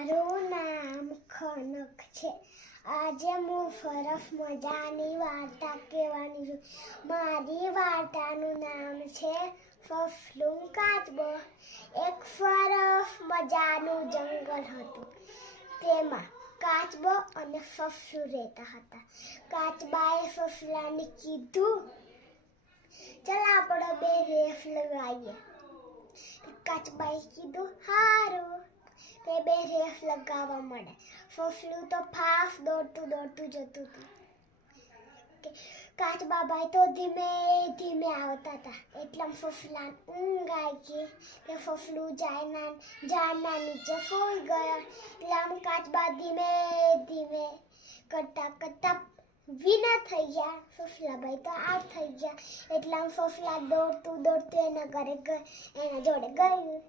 મારું નામ ખનક છે. આજે હું સરસ મજાની વાર્તા કહેવાની છું. મારી વાર્તાનું નામ છે ફફલું કાચબો. એક સરસ મજાનું જંગલ હતું. તેમાં કાચબો અને ફફલું રહેતા હતા. કાચબાએ ફફલાને કીધું, ચાલ આપણે બે રેસ લગાવીએ. કાચબાએ કીધું, હારું. તે બે રેસ લગાવવા મળે. ફફલું તો ફાસ દોડતું જતું હતું. કાચબાબાઈ તો ધીમે ધીમે આવતા હતા. એટલામાં ફફલાને ઊંઘ આવી ગઈ. કે ફફલું ઝાડના નીચે સૂઈ ગયા. એટલામાં કાચબા ધીમે ધીમે કરતા વિના થઈ ગયા. ફફલાબાઈ તો આઉટ થઈ ગયા. એટલામાં ફફલા દોડતું એના જોડે ગયું.